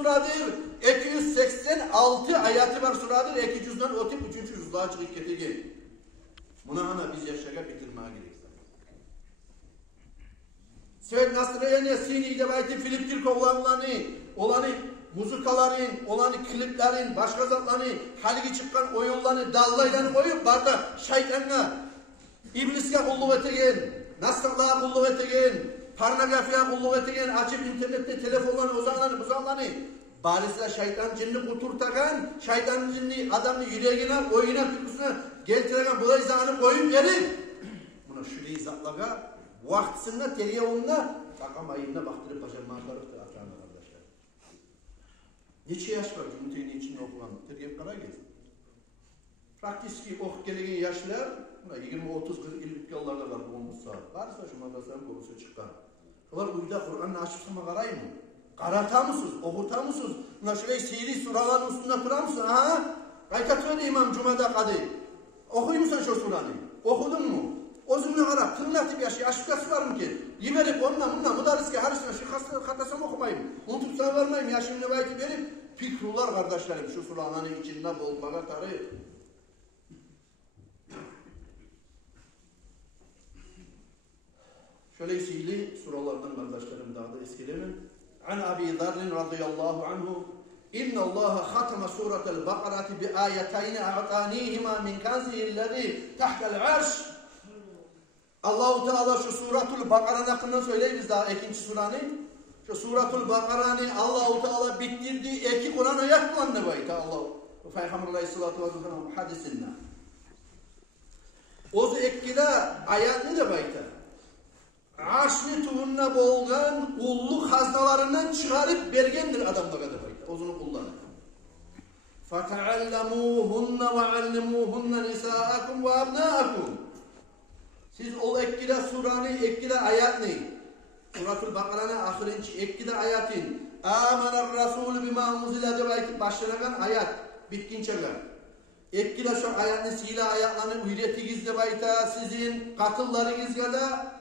suradır. 286 ayeti var suradır. 200'den otip 3. yüzluğa çıkıp ketegen. Buna hana biz yaşaga bitirmeye gerek. Söyle Nasriyane Sini'de bayti Filip Kirkovlanlarını, olanı muzikaların, olanı kliplerin, başka zatlarını, haligi çıkan oyunlarını, dallaylarını koyup barda şeytanına, ibliske kulluk etegen, nasırlığa kulluk etegen, pornografiya kulluk etegen, açıp internette telefonlarını, uzaklarını, barisle şeytan cinni kuturtagan, şeytan cinni adamını yüreğine, oyuna, tüpüsüne geltiregen, bu izahını koyup verip, buna şurayı zatlaga, vaktisinde, teriyavununa, takam ayında baktırıp başarmaklarıktır atanlar arkadaşlar. Neçe yaş var Cumhuriyet'in içinde okulan, teriyap karar gelsin. Praktiski ok gelegen yaşlar, 20-30-40 yıllarda var bu 10 saat. Varsa şu madrasanın konusu çıkar. Onlar uyda Kur'an'ı açıp sana karay mı? Karata mısınız? Okuta mısınız? Buna şöyle sihiri suraların üstünde kurar mısın? Ha? Kaykat öyle İmam Cuma'da kadı. Okuyor musun şu suranı? Okudun mu? O zümrü Arap, tırnatıp yaşı, aşkası var mı ki? Yiverip onunla, müdariske, harisine, şu hatasam okumayayım. Unutup sana vermeyeyim, yaşım nevayeti verip, fikrular kardeşlerim, şu surananın içinde bolmağa tarih. Şöyle isili suralardan kardeşlerim daha da eskilemin. An Abi Zarrin radıyallahu anhu İnna Allah hatama suratul Bakarati bi ayetayni a'tanihima min kanzihillezi tahtel arş. Allah-u Teala şu suratul Bakara'nın hakkında söyleyiz daha ikinci suranı. Şu suratul Bakara'nı Allah-u Teala bitirdiği iki Kur'an ayet kullandı bayta Allah. Peygamber Aleyhisselatü Vesselam hadisinde. O ekkide ayet ne de bayta? Arşni tuğunna bolgan kulluk haznalarından çıkarıp bergendir adamlara da bayta. Ozunu kullanır. فَتَعَلَّمُوهُنَّ وَعَلِّمُوهُنَّ نِسَاءَكُمْ وَأَبْنَاءَكُمْ. Siz o ekkide suranı, ekkide ayet ne? Suratul Bakara'nın ahirinci ekkide ayetin. Âmener Rasûlü bimâ muzilâ baytı başlanan ayet. Bitkince var. Ekkide şu ayetin sile ayetlerini ürettigizde bayta sizin katıllarınızga da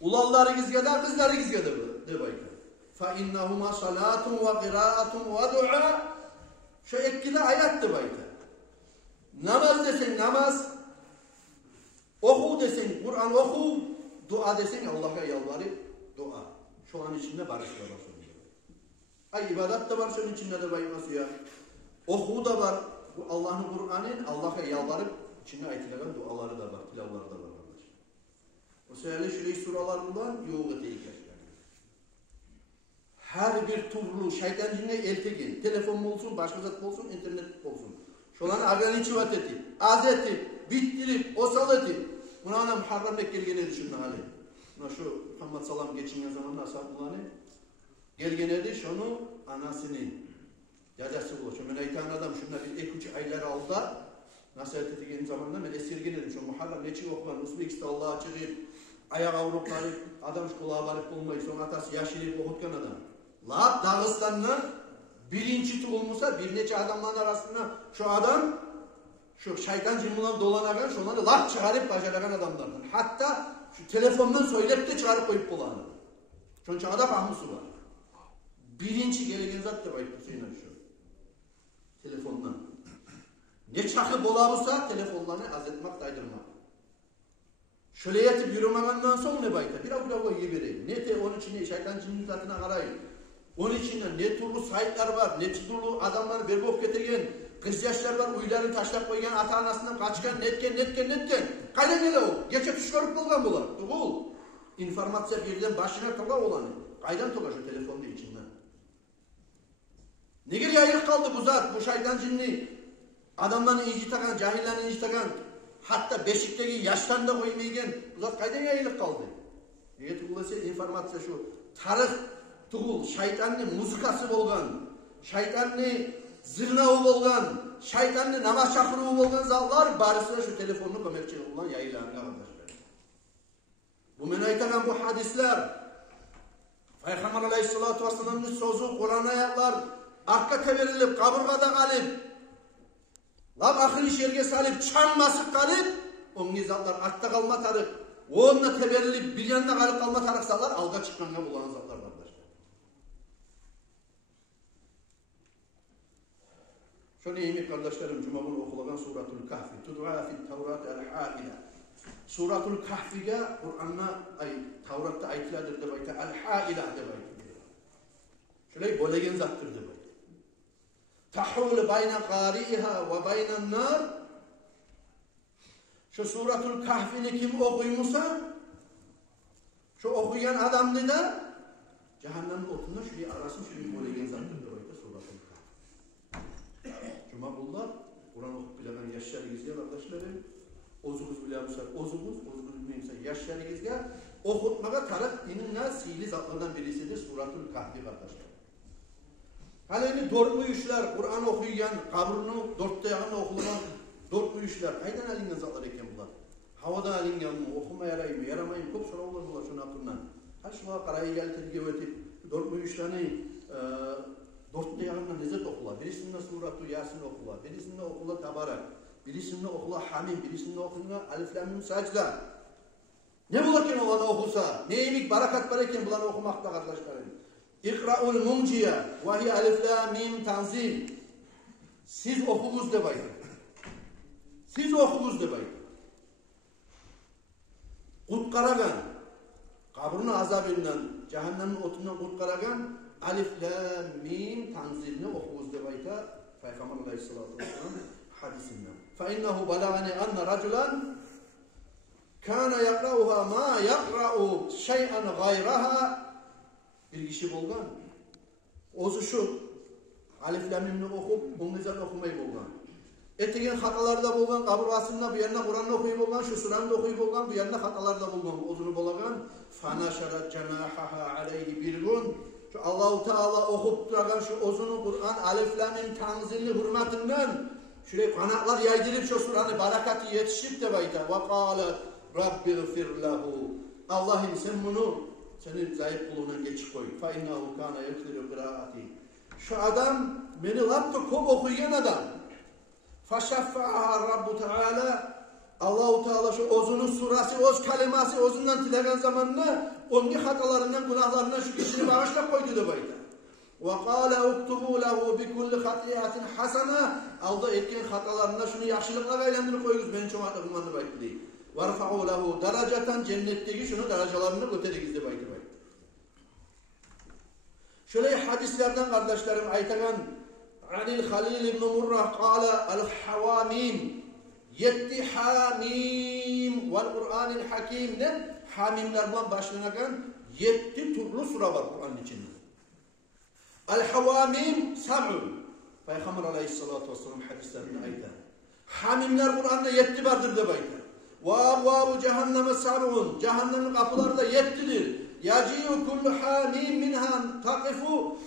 ulallarınızga da kızlarınızga da de bayta. فَاِنَّهُمَا صَلَاتٌ وَقِرَاءَةٌ وَدُعَى. Şu ekkide ayet de bayta. Namaz desen namaz, oku desen Kur'an oku, dua desen Allah'a yalvarıp dua. Şu an içinde barış var. Ay ibadet de var şunun içinde de bayılması ya. Oku da var. Allah'ın Kur'an'ın Allah'a yalvarıp içinde ayetilen duaları da var, tilavları da var. O sebeple şurayı suralarından yoğu tehlikeli. Her bir türlü şeytan cinne eltegin. Telefon olsun, başka zat olsun, internet olsun. Şolanı agani çıvat etip, az etip, bittirip, osal etip. Buna ana Muharrem'deki gelgene düşünme hali. Buna şu Muhammed Salam geçingen zamanında ashabulani gelgenedi şunu anasını yadası buluyor. Şu menaytan adam şunlar bir ek uç aylar aldı. Nasihat ettiğim zamanında ben esirgenedim. Şu Muharrem neçi okulan Uzbekistan Allah'a çıkıp ayak avrupları adam şu kulağa varıp bulmayı sonra atası yaşayıp okutkan adam. La Dağıstan'dan birinci tutulmuşsa bir neçe adamların arasında şu adam şu şeytan cinninden dolanagan şunları laf çıkarıp başaragan adamlardan. Hatta şu telefondan söyleyip de çıkarıp koyup kullanır. Çünkü ada fahmusu var. Birinci gelegen zat da bayıp Hüseyin şu. Telefondan. Ne çakı bolavuzsa telefonlarını az etmek, daydırmak. Şöyle yatıp yürümemenden sonra ne bayta? Bir avuga yibiri. Ne te onun içinde şeytan cinnin zatına karayın. Onun içinde ne türlü saytlar var, ne türlü adamları verbok getirgen, kız yaşlar var, uylarını taşlap koygan, ata anasından kaçkan, netken. Kaydan gele o? Geçe tüşkarıp bolgan bular. Tuğul. İnformasyon birden başına toga olanı. Kaydan toga şu telefonda içinden. Ne geri yayılık kaldı bu zat, bu şeytan cinni. Adamların inci takan, cahillerin inci takan, hatta beşikteki yaştan da koymaygen, bu zat kaydan yayılık kaldı. Neye tuğulası informasyon şu, tarih tuğul, şeytanın muzikası bolgan, şeytanın zırnağı bolgan, şeytanın namaz çakırığı bolgan zatlar, barısıyla şu telefonunu komerçiyel olan yayılarına arkadaşlar. Bu menaytakan bu hadisler, Peygamber Aleyhisselatü Vesselam'ın sözü, Kur'an ayetler, arka teverilip, kaburgada kalıp, lan ahir işerge salıp, çam basıp kalıp, onun zatlar artta kalma tarık, onunla teverilip, bir yanında kalıp kalma tarık zatlar, alga çıkmanga bulan zatlar kardeşler. Şöyle yemek kardeşlerim, Cuma günü okulan Suratul Kahfi. Tud'a fi Tevrat el-Hâila. Suratul Kahfi'ye Kur'an'na Tevrat'ta ayetlerdir de bayta el-Hâila de bayta. Şöyle bölegen zattır de bayta. Tahul bayna qari'iha ve bayna nar. Şu Suratul Kahfi'ni kim okuymusa, şu okuyan adamdı da cehennemin otunda şuraya arasın, şuraya bölegen zattır de bayta Suratul Kahfi. Cuma bunlar Kur'an okup bilen yaşlarınızga kardeşlerim, ozuğuz bilemizler, ozuğuz bilmeyimizler yaşlarınızga okutmaga taraf ininle sihirli zatlardan birisidir Suratul Kahfi kardeşler. Halini dört uyuşlar, Kur'an okuyan, kabrını dörtte yakında okulan dört uyuşlar. Kaydan alingan zatlar eken bunlar. Havadan alingan mı, okuma yarayı mı, yaramayı mı, çok sorular bunlar şunu hakkından. Haşma karayı geltirge ötip, dört uyuşlarını dörtte yakında nezet okula. Birisinde Suratul Yasin okula, birisinde okula Tabarak, birisinde okula Hamim, birisinde okula Alif Lam Mim Sacda. Ne bularken olanı okusa, ne iyilik, barakat bareken bulanı okumakta kardeşlerim. İkra'ul mumciye ve hiye alif la mim tanzil. Siz okuyunuz de baydı. Siz okuyunuz de baydı. Kutkaragan, kabrının azabından, cehennemin otundan kutkaragan alif la mim tanzilini okuyunuz de baydı. Peygamber Aleyhisselatü Vesselam hadisinden. فَاِنَّهُ بَلَغَنِ أَنَّ رَجُلًا كَانَ يَقْرَأُهَا مَا يَقْرَأُ شَيْئًا غَيْرَهَا. Bir kişi bolgan. Ozu şu Alif Lam Mim'ni okup, Mungizan okumayı bolgan. Etegen hatalarda bolgan, kaburgasında bu yerine Kur'an'ı okuyup bolgan, şu Sura'nı okuyup bolgan, bu yerine hatalarda bolgan. Ozunu bolagan. فَنَشَرَتْ جَنَاحَهَا عَلَيْهِ bir gün. Şu Allah-u Teala okup duragan şu ozunu Kur'an Alif Lam Mim tanzilli hürmetinden şuraya kanatlar yaydırıp şu Sura'nı barakatı yetişip de bayta. وَقَالَتْ رَبِّ غْفِرْ لَهُ. Allah'ım sen bunu senin zayıf kulundan geçip koy. فَاِنَّهُ كَانَ يَكْتِرُ قِرَاءَتِي. Şu adam beni laptı kop okuyan adam. فَشَفَّعَهَا Rabbu Teala. Allah-u Teala şu ozunun surası, oz kaliması ozundan tilegen zamanına onun hatalarından, günahlarından şu kişini bağışla koydu da bayda. وَقَالَ اُكْتُبُوا لَهُ بِكُلِّ خَطِيَةٍ حَسَنًا. Alda etken hatalarına şunu yaxşılıkla gaylandırıp koyunuz. Beni çoğaltı bulmanı baydı değil. وَرْفَعُوا لَهُ dereceten cennetteki şunu derecelarını götürürüz de baydı. Şöyle hadislerden kardeşlerim aytagan Anil Halil ibn Murrah kâle el-havâmîm yetti hamîm vel Kur'anil hakim ne? Hamimlerden başlanagan yetti turlu sura var Kur'an'ın içinde. El-havâmîm sab'un. Peygamber Aleyhisselatü Vesselam hadislerinde ayta. Hamimler Kur'an'da yetti vardır de bayta. Ve abvâbu cehenneme sab'un. Cehennemin kapıları da yettidir. Yaci'u kullu hamim minhan takifu.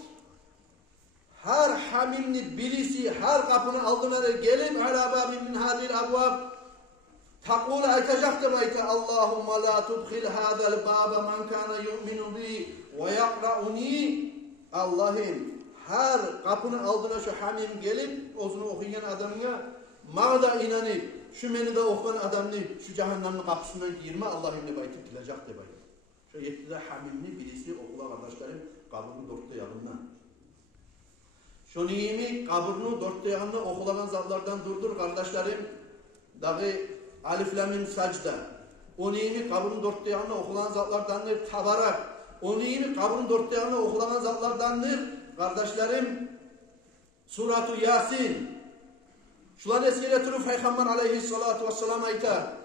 Her hamimli birisi her kapının aldığına gelip ala babin min hadil abvab takul aytacak da bayta Allahumma la tudkhil hadal baba man kana yu'minu bi ve yakra'uni. Allah'ım her kapının aldığına şu hamim gelip ozunu okuyan adamına mağda inanıp şu meni de okuyan adamını şu cehennemin kapısından girme Allah'ım ne baytı dilacak da bayta. Şu yettide hamimli birisi okula kardeşlerim kabrının dörtte yanından. Şunu iyimi kabrının dörtte yanında okulanan zatlardan durdur kardeşlerim. Dağı Alif Lam Mim Sacda. Onu iyimi kabrının dörtte yanında okulanan zatlardandır Tabarak. Onu iyimi kabrının dörtte yanında okulanan zatlardandır kardeşlerim Suratul Yasin. Şulan eskiyle turu Peygamber Aleyhisselatü Vesselam ayta.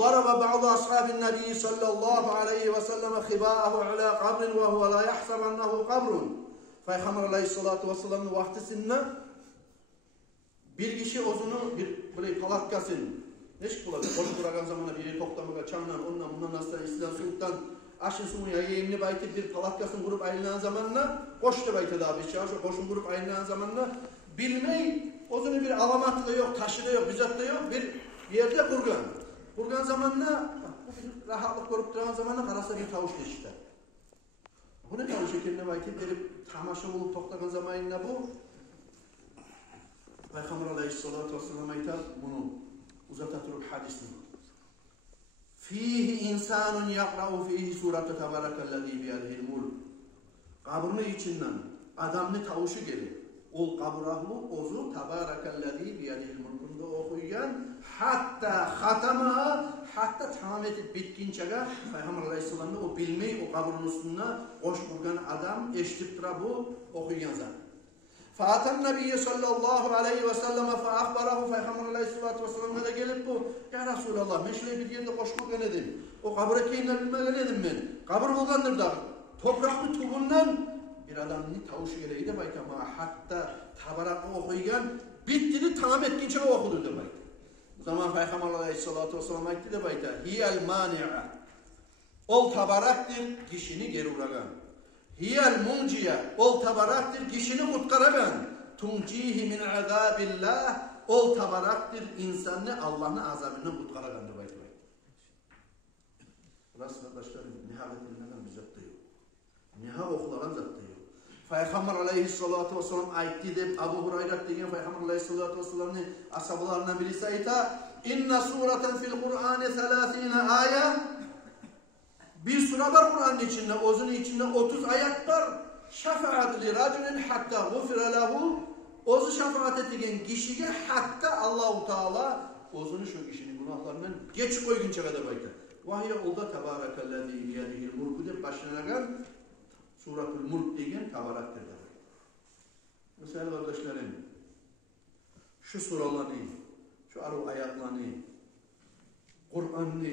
ضرب بعض أصحاب النبي صلى الله عليه وسلم خباءه على قبر وهو لا يحسب أنه قبر. Peygamber Aleyhisselatü Vesselam'ın vaktisinde bir kişi ozunu bir böyle palatkasın neşk buladı. Koş bırakan zamana biri toktamaga çağınan ondan bundan aslan İslam soğuktan aşı sumuya yeyimli baytip bir palatkasın kurup ayrılan zamanla koş da baytı da bir çağır. Koşun kurup ayrılan zamanla bilmeyi ozunu bir alamatı da yok, taşı da yok, bizzat da yok bir yerde kurgan. Kurgan zamanla rahatlık korup duran zamanla karasa bir tavuş geçti. Bu ne tavuş şeklinde baytip verip tamaşa bulup toklagan zamanında bu Peygamber Aleyhisselatü Vesselam aytar bunu uzatatır hadisini. Fihi insanun yakra'u fihi surata tebarakellezî biyadihil mulk. Kabrının içinden adamın tavuşu gelir. ol kabur ahlu ozu tabarakallezi biyadihil mulkunda okuygan hatta hatama hatta tamam etip bitkinçege Peygamber Aleyhisselam'da o bilmeyi o kaburun üstüne hoş bulgan adam eşitip tura bu okuygan zat. Fa'atan Nebiye sallallahu aleyhi ve selleme fa'akbarahu Peygamber Aleyhisselatü Vesselam'a da gelip bu ya Resulallah men şöyle bir yerde hoş bulgan edim. O kabura keyinler bilmegen edim men. Kabur bulgandır da topraklı tuğundan bir adamın tavuşu geleydi bayta ama hatta tabarakı okuygan bittiğini tamam etkince okudu da bayta. O zaman Peygamber Aleyhisselatü Vesselam ayıttı da bayta hiyel mani'a ol tabaraktır kişini geri uğragan. Hiyel munciye ol tabaraktır kişini kutkaragan. Tuncihi min azabillah ol tabaraktır insanı Allah'ın azabından kutkaragandır bayta. Burası kardeşlerim nihavet ilmeden bir zat diyor. Niha okulan zat diyor. Peygamber Aleyhisselatü Vesselam aytti deb Abu Hurayra degen Peygamber Aleyhisselatü Vesselam'ın ashablarından birisi ayta inna suratan fil Kur'ani 30 ayet bir sure var Kur'an'ın içinde ozun içinde 30 ayet var şefaat li raculin hatta gufira lehu ozu şefaat ettiğin kişiye hatta Allahu Teala ozunu şu kişinin günahlarından geç koygunca kadar bayta. Vahiy olda tebarekellezi biyadihil mulku deb başlanagan Suratul Mulk degen tabaraktır. Mesela kardeşlerim, şu suralarını, şu arı ayaklarını, Kur'an'ını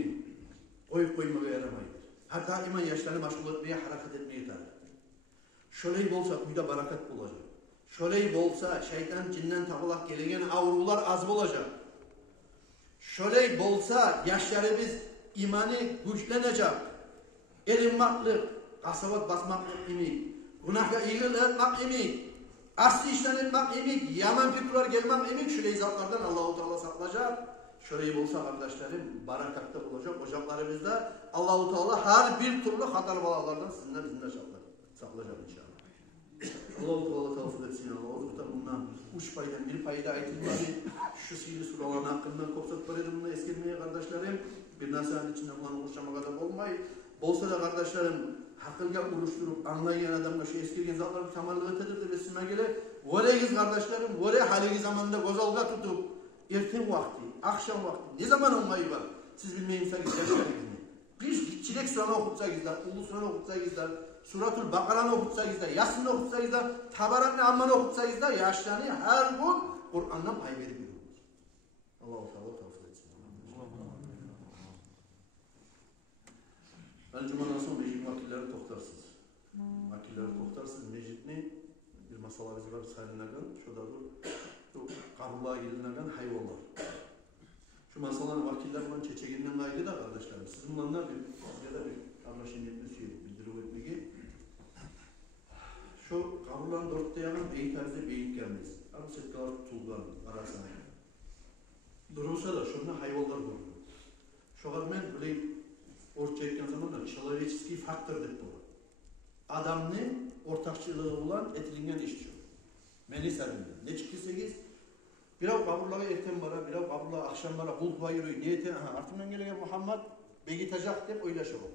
koyup koymaya yaramaydır. Hatta iman yaşlarını meşgul etmeye, hareket etmeye yeter. Şöyle olsa uyda barakat olacak. Şöyle olsa şeytan cinden tağılak gelegen avrular az olacak. Şöyle olsa yaşlarımız imanı güçlenecek. Erinmaklık, kasavat basmaklık imik, günahga iğil etmek imik, asli işten etmek imik, yaman fikirler gelmek imik, şöyle zatlardan Allah-u Teala saklayacak. Şöyle olsa kardeşlerim, barakatta olacak. Ocaklarımızda Allah-u Teala her bir türlü hatalı balalardan sizinle bizimle saklayacak inşallah. Allah-u Teala tavsiye etsin Allah. Orada bundan uç paydan bir payda ayetleri şu sihirli suraların hakkında kopsat verelim bunu eskilmeye kardeşlerim. Bir nasihat içinde bundan uğraşama kadar olmayı. Bolsa da kardeşlerim hakkıga uruşturup anlayan adamla şu eskilgen zatları tamallığı tedir de besime gele. Voleyiz kardeşlerim, vole halegi zamanında gozalga tutup erken vakti, akşam vakti ne zaman olmayı var? Siz bilmeyimseniz yaşlarınızı. Bir çilek suranı okutsanızlar, ulu suranı okutsanızlar, Suratul Bakara'nı okutsanızlar, Yasin'i okutsanızlar, Tabarak'ını Amman'ı okutsanızlar, yaşlarını her gün Kur'an'dan pay verip veriyoruz. Allah-u Teala tavsiye etsin. Ben cumadan sonra mecid vakilleri toktarsız. Vakilleri toktarsız, mecidni bir masalarımız var sayılagan, şurada bu kabulluğa gidilen hayvanlar. Şu masaların vakiller olan çeçeğinden gayrı da kardeşlerim. Sizin bunlar bir, ya da bir anlaşılma şey bildirip etmeki. Şu kabulların dörtte yanın beyit tarzı beyit gelmez. Arı setkalar tutulgan arasına. Durursa da şuna hayvanlar vurur. Şu kadar ben böyle ortaya etken zaman da человеческий faktör dep bu. Adamını ortakçılığı olan etilingen işçi. Meni sarında. Ne çıktı 8? Birav kaburlara erken bara, birav kaburlara akşam bara, kul kuva yürüyor. Niyeti, artımdan gelen Muhammed beyitacak dep oylaşır o.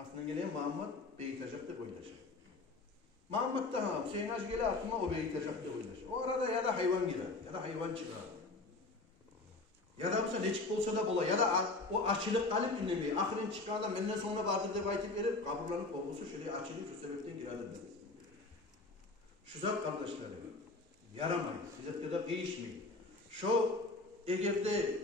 Artımdan gelen Muhammed beyitacak dep oylaşır. Muhammed de Hüseyin Hacı gele artıma o beyitacak dep oylaşır. O arada ya da hayvan girer, ya da hayvan çıkar. Ya da olsa ne çık olsa da bola, ya da o açılık kalıp dinlemeyi. Ahirin çıkardan benden sonra vardır dep aytıp verip, kaburların korkusu şöyle açılıp şu sebepten girerdir deriz. Şu zat kardeşlerim. Yaramayın, size kadar değişmeyin. Şu Ege'de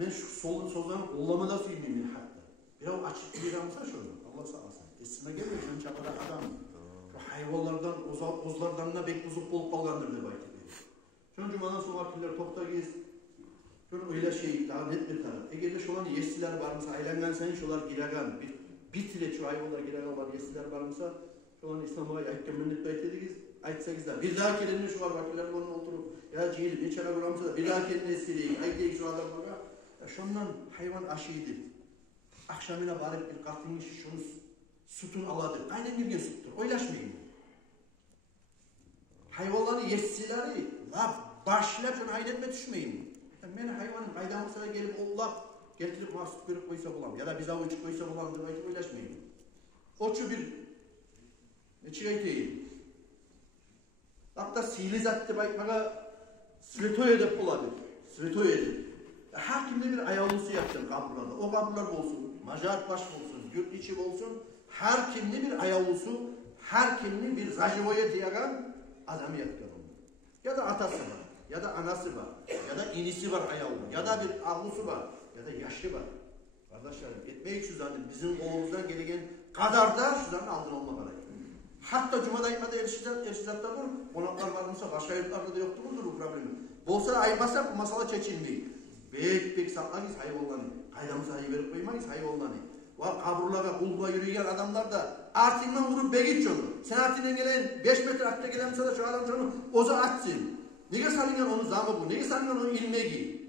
ben şu sozdan kullamada filmimi hatta. Biraz açık bir ramsa şunu. Allah sağ olsun. Esime gelmiyor şunun çapada adam. Şu hayvanlardan, ozlardan da bek buzuk bolup kalgandır diye bayt ediyor. Şunun cumadan sonra vakilleri topta giz. Şunun öyle şey daha net bir taraf. Ege'de şu an yesiler varmasa, aylangan sen şular giregan. Bir tire şu hayvanlar giregan var yesiler varmasa şu an İslam'a aykken minnet bayt ediyoruz. Aytsakizlar. Bir daha kelini şu var vakillerle onun oturup ya ciğeri ne çara buramsa da bir daha kelini eskileyik. Aytayık şu adamlara. Ya şundan hayvan aşıydı. Akşamına varıp bir katılmış şunu sütun aladı. Aynen girgen süttür. Oylaşmayın. Hayvanların yesileri la başlayıp şunu hayretme düşmeyin. Yani ben hayvanın kaydamısına gelip ollap getirip var süt görüp koysa bulam. Ya da biz avuç koysa bulam diye oylaşmayın. Oçu bir ne çiğ aytayım. Hatta sihirli zat dep aytmaga Svetoye dep boladi. Svetoye dep. Her kimde bir ayağlısı yaptın kaburlarda. O kaburlar olsun, macar baş olsun, yurt içi olsun. Her kimde bir ayağlısı, her kimde bir zajivoya diyagan adamı yaptın. Ya da atası var, ya da anası var, ya da inisi var ayağlı, ya da bir avlusu var, ya da yaşlı var. Kardeşlerim, etmeyik şu zaten bizim oğlumuzdan gelegen kadar da şu zaten aldın olma var. Hatta Cuma'da aytmada erişizatlar var, konaklar varmışsa başka yurtlarda da yoktu mudur bu problemi. Bolsa aymasak bu masala çekilmeyi. Bek saklayız hayvanlarını. Kaydamıza hayı verip koymayız hayvanlarını. Var kaburlara, kulbuğa yürüyen adamlar da artığından vurup begit onu. Sen artığından gelen 5 metre atta gelen mesela şu adam onu oza atsın. Nege salingen onu zamı bu, nege salingen onu ilmegi.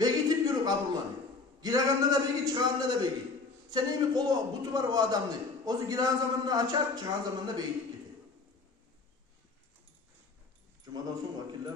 Begitip yürü kaburlarını. Giraganda da begit, çıkağında da begit. Sen iyi mi kolu, butu var o adamlı. Ozu girağın zamanında açar, çıkağın zamanında begitip gider. Cuma'dan sonra vakiller